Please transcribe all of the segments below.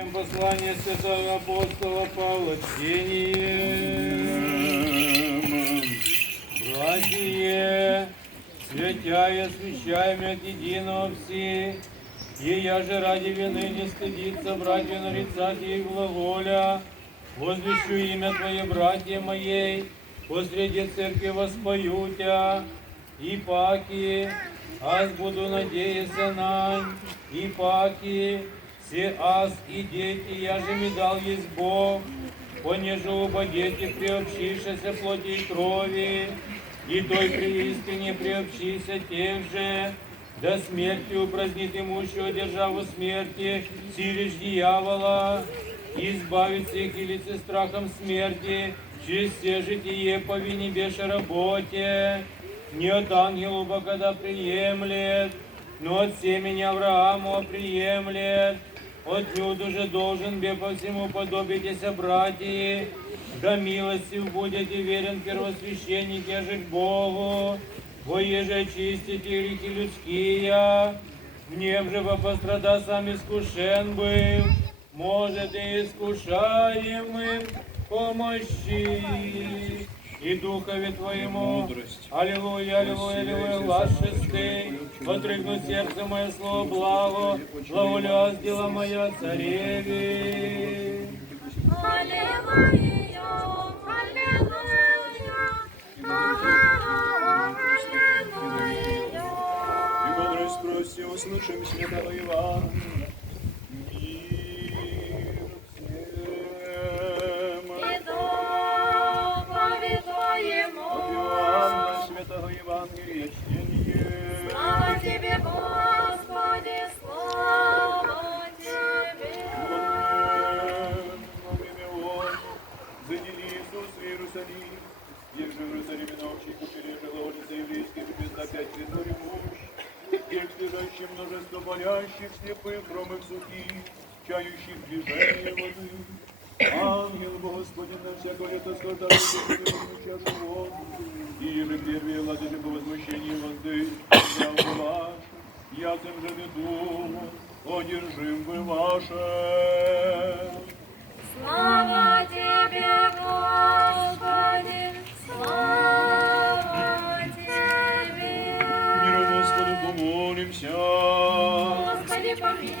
Послание святого апостола Павла чтением. Братья, святя и освящаемые от единого все, и я же ради вины не стыдиться, братья, нарицать и глаголя, возвещу имя Твое, братья моей, посреди церкви воспою Тя, и паки, аз буду надеяться на, и паки, все аз и дети, я же ми дал есть Бог, понеже оба дети приобщившися плоти и крови, и той преискренне приобщися тех же, до смерти упразднит имущего державу смерти, силищ дьявола, и избавит всех и лице страхом смерти, через все житие по вине беше работе, не от ангелу когда приемлет, но от семени Аврааму приемлет, от люду же должен бе по всему подобитеся, братья, да милостив будете верен первосвященнике же к Богу, во еже очистите грехи людские, гнев же во пострада сам искушен был, может и искушаемым помощи И Духове Твоему, Аллилуйя, Аллилуйя, Аллилуйя, глаз шестый, отрыгну сердце мое слово благо, благолюб дела моя цареве. Аллилуйя, аллилуйя, И мудрость прости, услышим святого Евангелия. Иерусалиме ночи купили жаловались еврейские пизда пять кредорий муж, тех лежащих множество болящих, слепых, хромых, сухих, чающих движение воды. Ангел Господень на всякое лето скотовый чашу воду, и же первые владели по возмущению воды, правду вашу, ясен же не думал, одержим вы ваше. Слава Тебе, Господи, слава Помолимся. Господи, помилуй.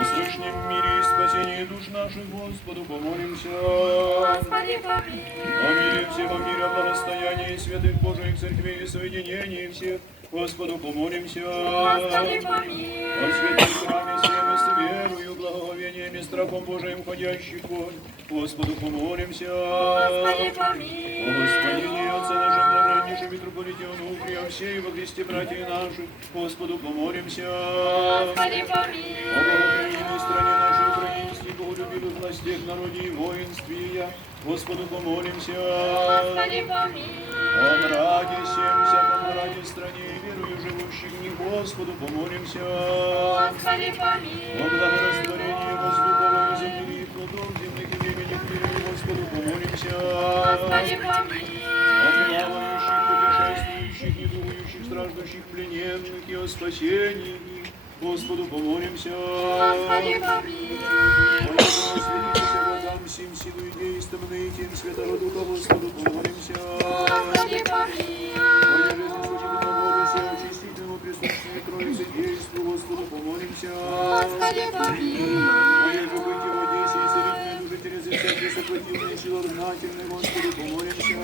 О слышнем мире и спасении душ наших Господу помолимся. Господи, О помилуй. мире всего мира, благостоянии святых Божиих церквей и соединении всех Господу помолимся. Господи, О помилуй. святых храме всем и с верою, благоговением и страхом Божиим ходящих Господу помолимся. Господи, О помилуй. Господине и Отце нашем блаженнейшем митрополите Онуфрия, всей во Христе братья наши, Господу помолимся. Господи, О помилуй. благословенной стране нашей украинской, боголюбивых властях, народе и воинстве я, Господу помолимся. Господи, помилуй. О мраке всем, всяком мраке стране и верую живущих в них, Господу помолимся. Господи, О помилуй. благорастворении воздуховой земли и плодов земных и времени Господу помолимся. Господи, О помилуй. плавающих, путешествующих, недугающих, страждущих, плененных и о спасении их, Господу помолимся. Господи, помилуй. Святитесь Богам всем силу и действенной, тем Святого Духа Господу помолимся. Господи, помилуй. Моя жизнь служит на Бога, все очистительному присутствию Троицы действу Господу помолимся. Господи, помилуй. Моя же быть в Одессе и целительной души через всякие сопротивные силы внательные Господу помолимся.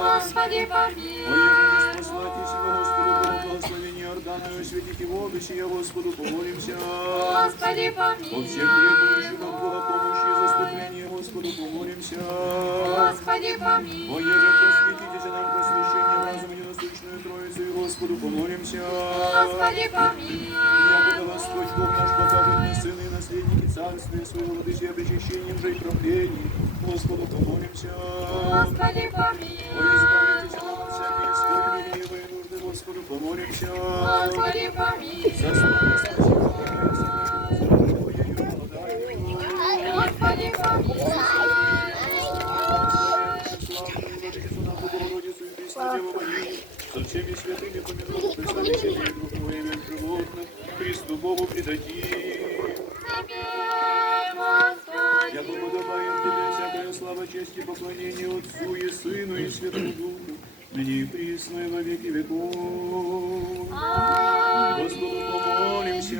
Господи, Моя помилуй. Ордана и осветите в обыси, я Господу помолимся. Господи, По помилуй. всем требующим от Бога помощи и заступления Господу помолимся. Господи, помилуй. Моя же просветитесь нам просвещение разума ненасущную Троицу и Господу помолимся. Господи, помилуй. Якуда Господь Бог наш покажет мне сыны и наследники царствия своего владычия причащением же и кроплений. Господу помолимся. Господи, О, помилуй. избавитесь нам от всякие скорби, гнева и нужды, Господу помолимся. Господи, помилуй. Господи, помилуй. Со всеми святыми помянув, представивших Богу имя животных, Христу Богу предадим. Я благодарю Тебе всякая слава, честь и поклонение Отцу и Сыну и Святому Духу, ныне и присно и во веки веков. Господу помолимся.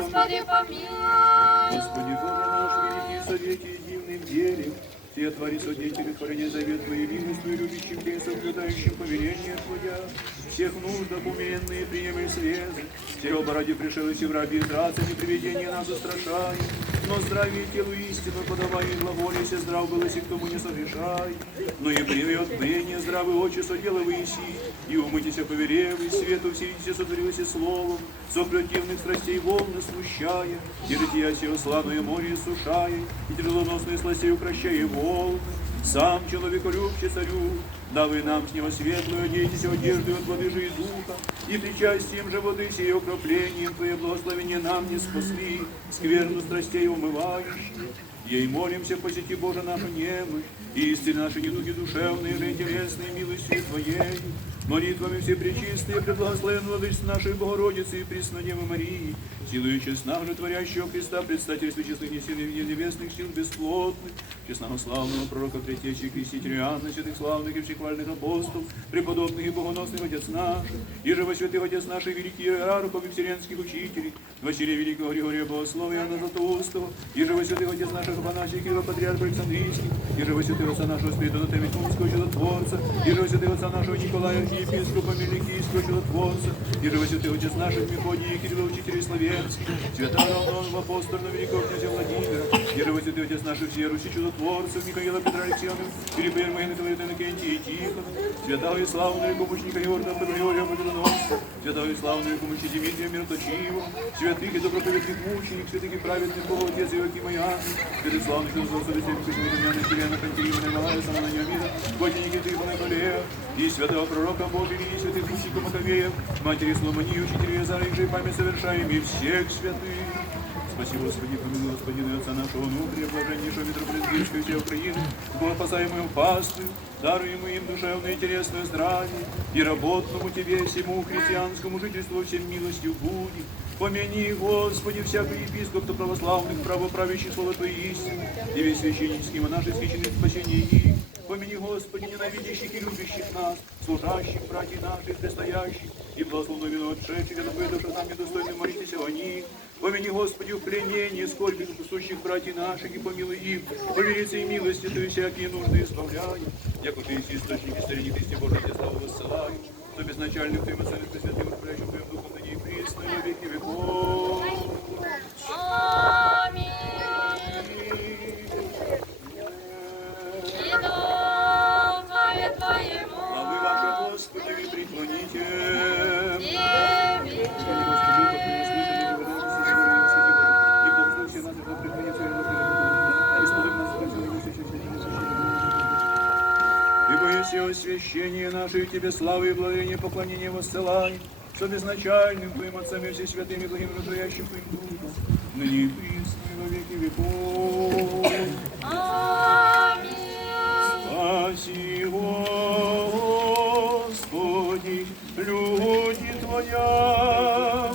Господи, помилуй. Господи, Боже наш, великий совете и дивным деле, все твори содействия творения завет Твоей милостью, любящим Тебя и соблюдающим повеления Твоя, всех нуждах умеренные приемы слезы, все оба ради пришелых в раби зраться, не приведение нас устрашай, но здравие телу истину подавай и глаголися, здрав было си, к тому не согрешай, но и время отмрение здравый очи содела выси, и умытися поверевы, свету вселитесь сотворилось словом, сопротивных страстей волны смущая, и жития сего славное море сушая, и тяжелоносные сластей укращая волны. Сам человеколюбче царю, давай нам с него светлую, оденьтесь одежду от воды же и духа, и причастием же воды сей окроплением Твое благословение нам не спасли, скверну страстей умывающих. Ей молимся, посети Боже нашу немощь, и исцели наши недуги душевные, же телесные милостью Твоей. Молитвами все пречистые, предблагословен Владычество нашей Богородицы и Преснодевы Марии, силою честна же творящего Христа, предстательства честных и силы небесных сил бесплотных, честного славного пророка Предтечи Крестителя Иоанна, святых славных и всехвальных апостолов, преподобных и богоносных Отец наших, и же во святых Отец наших великих иерархов и вселенских учителей, Василия Великого Григория Богослова, Иоанна Златоустого, и же во святых Отец наших Афанасия Кирилла Патриарха Александрийский, и же во святых Отца нашего Спиридона Тевитунского Чудотворца, и же во святых Отца нашего Николая Архиепископа Меликийского Чудотворца, и же во святых Отец наших Мефодия и Кирилла Учителей Славянских, святого Равнонного апостола Великого князя Владимира, и же во святых Отец наших все Руси Чудотворцев, Михаила Петра Алексеевна, Филиппа Ермоина, Филарета Иннокентия и Тихона, святого и славного помощника Георгия Григория Победоносца, святого и славного помощи Дмитрия Мироточиева, святых и доброповедных мученик, святых и праведных Бога Отец Иоакима Иоанна, святых славных Иисуса Весельевича Кузьмина, Кирена, Пантелеевна, Малая, Самана Неомира, Годинники Трифона Балея, и святого пророка Божия, и святых Духи Макавеев, матери Сломани, учителя Язара, и же память совершаем, и всех святых. Спасибо, Господи, помилуй, Господина Отца нашего внутрия, блаженнейшего митрополитского всей Украины, благопасаемую пастырь, даруемую им душевное и телесное здравие, и работному Тебе, всему христианскому жительству всем милостью будет. Помяни, Господи, всякий епископ, кто православных, правоправящих слова Твои истины, и весь священнический монашеский чин спасения их. Помяни, Господи, ненавидящих и любящих нас, служащих, братьев наших, предстоящих, и благословно вину отшедших, это выдавших нам недостойно молитесь о них. Помяни, Господи, в пленении, сколько сущих братьев наших, и помилуй их, по велице и милости Ты всякие нужды исправляй. Яко Ты есть источник и старине Христе Божий, Тебе славу воссылаю, что безначальным Твоим Отцем и Пресвятым, управляющим Твоим Духом, ныне и присно, и во веки веков. освящение наше, и Тебе славы и благодарение, поклонение воссылай, что безначальным Твоим Отцам и все святыми благим разжаящим Твоим Духом, ныне и присно и во веки веков. Аминь. Спаси, Господи, люди Твоя.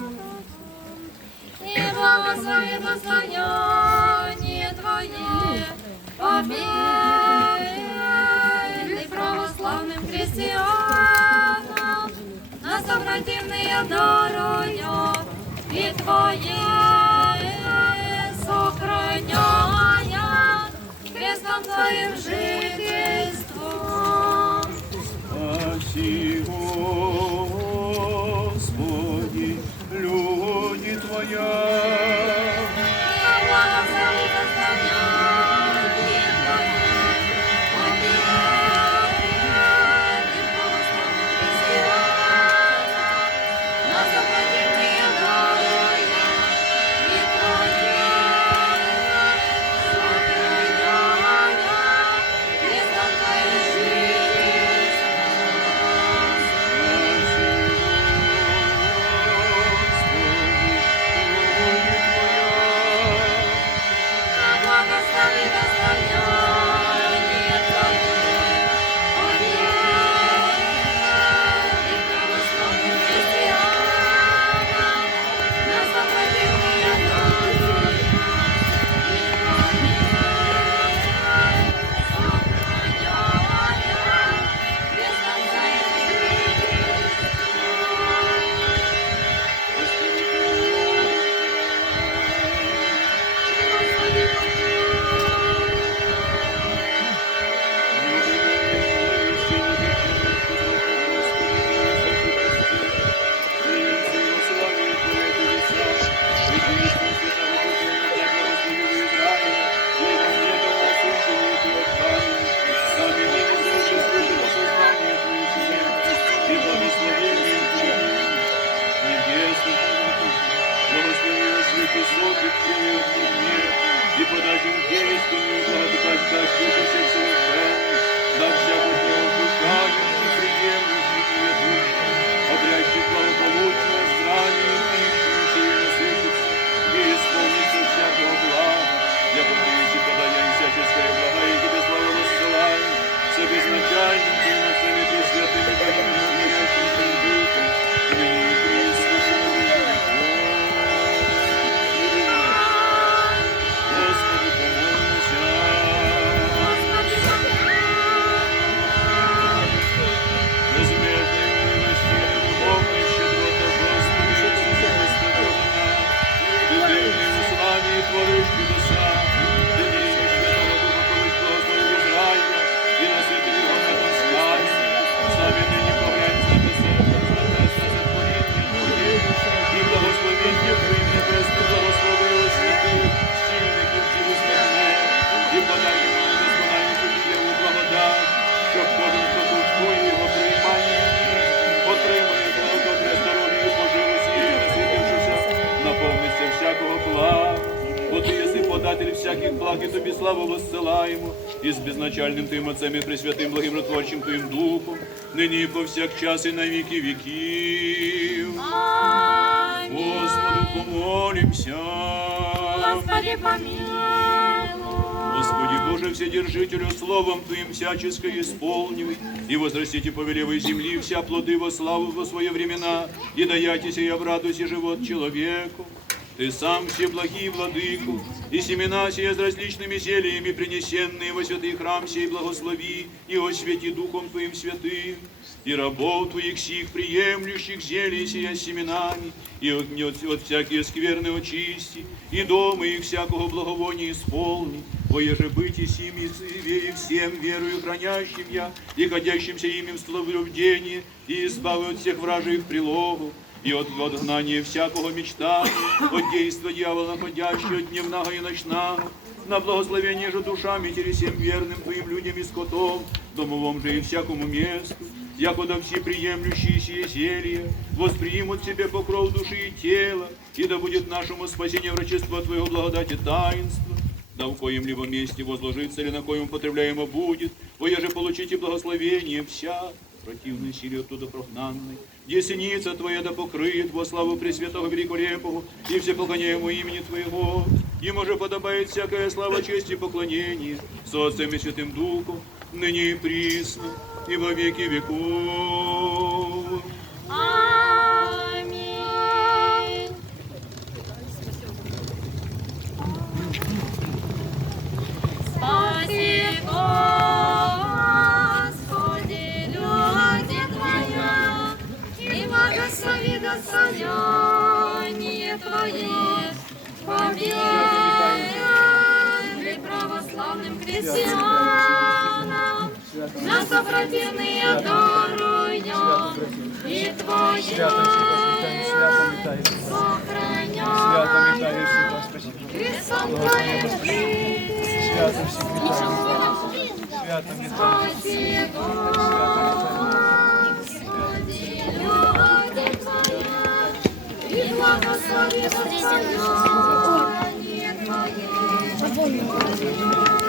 И благослови достояние Твое, победы Православным на на я даруя і твоє сохраняя Христом твоїм жительством. Спаси, всяких благ, і тобі славу воссилаємо, і з безначальним Твоїм Отцем і Пресвятим благим Твоїм Духом, нині і повсякчас і на віки віків. Аминь. Господу помолимся. Господи, помилуй. Господи Боже, Вседержителю, Словом Твоим всяческо исполнивай, и возрастите повелевой земли вся плоды во славу во свои времена, и даятися и обрадуйся живот человеку. Ты сам всеблагий владыку, и семена сия с различными зельями, принесенные во святый храм сей, благослови и освети Духом Твоим святым, и рабов Твоих сих, приемлющих зелье сия с семенами, и от, от, от всякие скверны очисти, и дома их всякого благовония исполни, Воеже быть и сим и и всем верою хранящим я, и ходящимся имем словлюбдение, и избавы от всех вражьих прилогов, и от отгнания всякого мечтания, от действа дьявола находящего дневного и ночного, на благословение же душам и всем верным Твоим людям и скотом, домовом же и всякому месту, якуда все приемлющие сие зелья воспримут себе покров души и тела, и да будет нашему спасению врачество Твоего благодати таинства, да в коем-либо месте возложится или на коем употребляемо будет, же получите благословение вся, противной силе оттуда прогнанной Десеница Твоя да покрыет во славу Пресвятого Великолепого и всепоклоняемого имени Твоего. Ему же подобает всякая слава, честь и поклонение со Отцем и Святым Духом, ныне и присно, и во веки веков. Аминь. Спаси, состояние Твое, ли православным христианам, нас обратины даруем, и Твое сохраняем. Христом Твоим. Святым Святым Святым Святым благослови, Господи, земное, Твое,